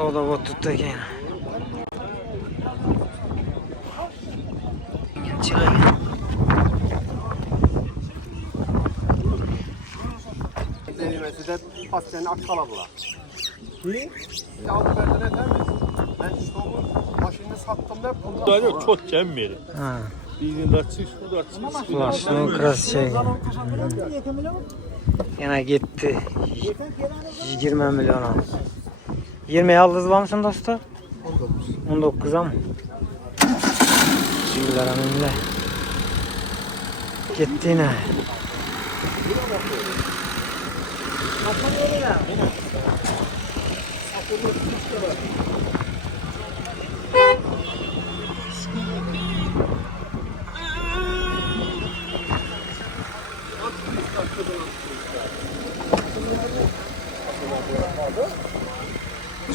Savdo o'tibdi ekan. Denemesinde pastanın aç kaladılar. Aldı verdiler efendim. Ben işte onun maşinini sattım da bundan sonra. Çok cemmeli. Ha. Bildiğin açış, bu da açış. Ulaştım kras şey. Yine gitti. 20 milyon al. 20 yaldızlamışsın dostlar. 19'a mı? Şimdiler eminle. Gitti yine.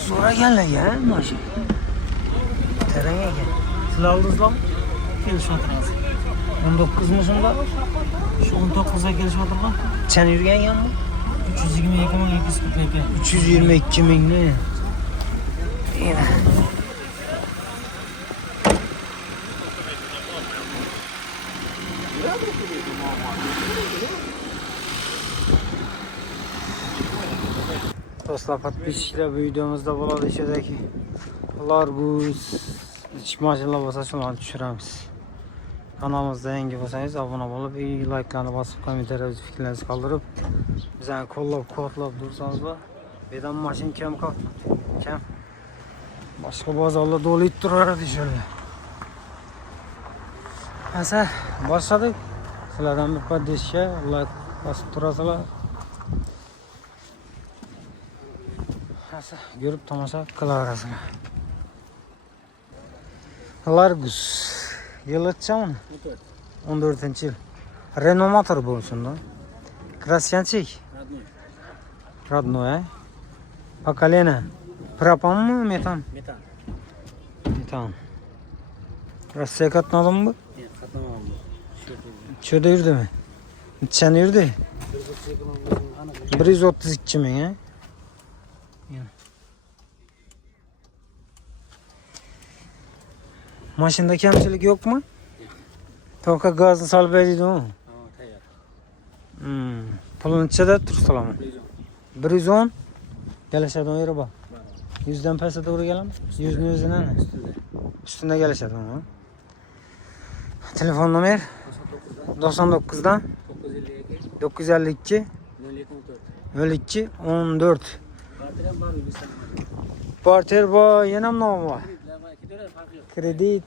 Zora gel ya maşın. Terene gel. Silahlı'zla mı? Geliş hatırası. 19 musun da? Şu 19'a geliş hatırla. Sen yürüyen yan mı? 322.242. 322 bin ne? Yine. Dostlar подписчикlar bu videomuzda bo'ladi ichidagi Largus ich mashinalar bo'lsa shularni tushiramiz. Kanalimizda yangi bo'lsangiz obuna bo'lib, like'larni bosib, kommentariyada fikrlaringizni qoldirib, bizani qo'llab-quvvatlab tursangiz, bedan mashina kam. Boshqa bozorlar to'lib turadi shunday. Asa, boshladik. Sizlardan bir podpishka, like bosib turasizlar. Görüp tomosha qilaverasizlar. Largus yılı çamın 14. yıl. Renault motor bu şunda. Красянчик. Родной, Поколение. Пропан mı metan? Metan. Metan. Rossiya katnadı mı bu? Evet, katlamam bu. Şurada yürüdü mü? Sen yürüdü. 132 bin he? Maşında kamçilik yok mu? Toka gazını salıp ediydi o. Pulun içinde tursalama. 110. Gelişedi yere bak. 100'den pese doğru gelen mi? 100'ün yüzüne ne? Üstünde gelişedi onu. Telefon numara 99'dan 952 02 14. Parter var, yenam nam var. Kredi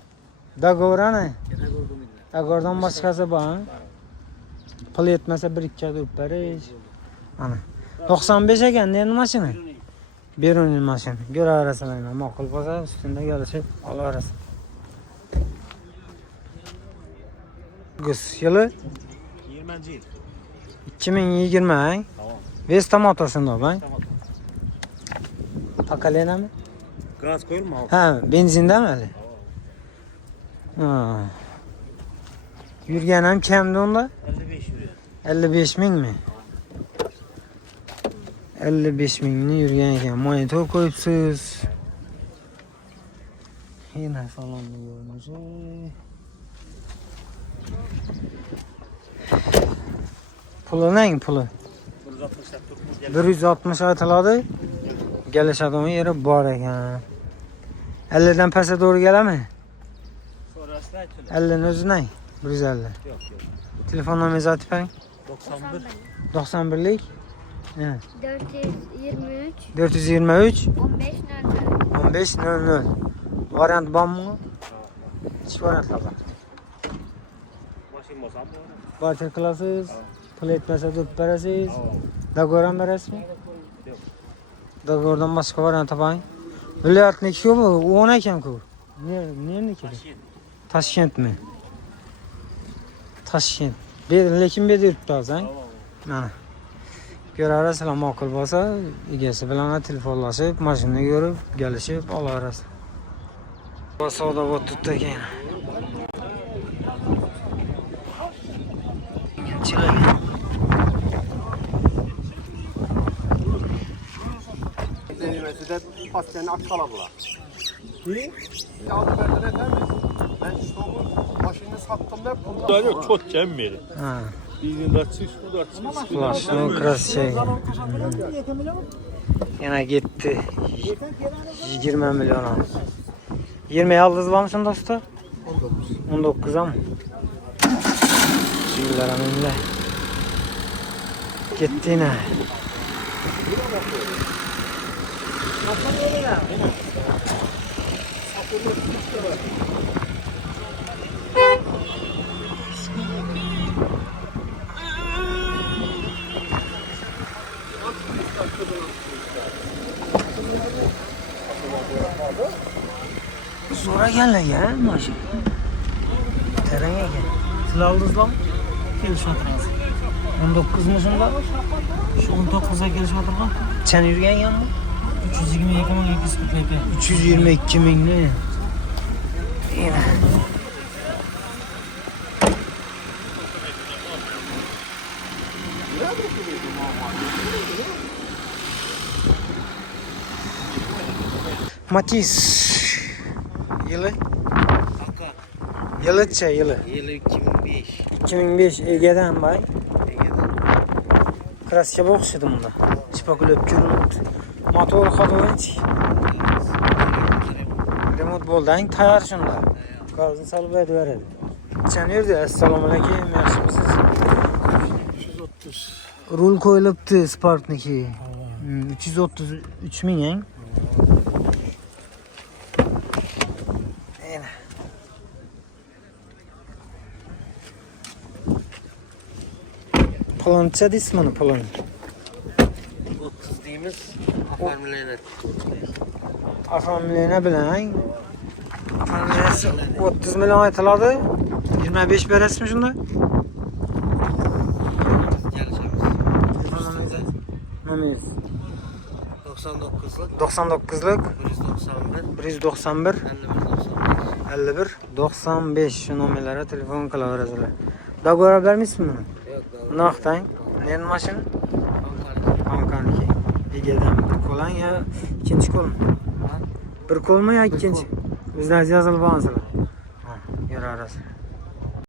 dogovora ne? Dogovordan başkası var. Pul yetmese bir iki adı öperiz. Ana. 95 ekan ne maşını? Bir onun maşını. Göre arasına makul olsa üstünde gelişip al arasın. Kız yılı 20. yıl. 2020 he? Tamam. Vesta motorsunda ben. Tamam. Pakalena mı? Gaz koyulma abi. Ha, benzinde mi öyle? Ha. Yürüyenem kemdi onda? 55 lira. 55 bin mi? 55 binini yürüyen monitör koyupsuz. Yine falan görünüyor. Pulu ne pulu? 160 atladı. Geliş adamın yeri var ekan. 50'den pese doğru geleme. Sonrası ne? 50'nin özü ne? 150. Yok. Telefon numarası atıp 91. 91'lik. Evet. 423 423 15 1500. Varyant ban mı? Hiç varyantlar var. Maşin bozam mı? Barter klasız. Plate mesela dört veresiz. Dagoran veresiz mi? Yok. Dagordan başka varyant yapayım. Vilayet ne ki bu? O ne ki bu? Niye ne ki? Taşkent mi? Taşkent. Lekin bir yurtda azan. Mana. Görərəsizlər makul bolsa, egasi bilan telefonlashib, mashinani ko'rib, kelishib olaverasiz. Bu savdo o'tibdi ekan. Özü de pastanın aç kalabalığı. İyi. Aldı benden efendim. Ben işte onun başını sattım da bundan Daha sonra. yok çok cemmeli. Ha. Birinin açık, su da açık. Flash no kras şey. Yine gitti. 20 milyona. 20 yıldız var mısın dostu? 19'a mı? Şuralara minle. Gitti yine. Zora gel ya maşallah. Terenge gel. Siz aldınız lan mı? Kelişip oturasın. 19 musun da? Şu 19'a gelişip oturgan. Sen yürüyen yan mı? 322.242. 322 bin ne? Yine. Matiz. Yılı? Yılı yılı. Yılı 2005. 2005 Ege'den bay. Ege'den. Krasya boxladım da. Spakül öpküründü. Motor kadınç. Remote boldan tayar şunda. Gazını salıp ediveredi. Sen nerede? Assalamu alaikum. Yaxshi misiz? 330. Rul koyuluptu Spark'niki. 333 ming yang. Poloncha deysizmi buni polon? 30 deyimiz. Afarmilene. Afamilene bilan. Afamilesi 30 milyon aytiladi. 25 berasizmi shunda? Gelişemiz. Nomer 99'lık. 99'lık 191. 191 51 51 95 şu nomerlere telefon qilaverasizlar. Dogovor bermaysizmi buni? Yok doğru. Naqdang. Neni mashina? Ankara. Ankaniki. Egedan bir ko'lan ya ikkinchi qo'lmi? Bir qo'lmi yo ikkinchi? O'zlaringiz yozilib olsizlar. Ha, yuraverasiz.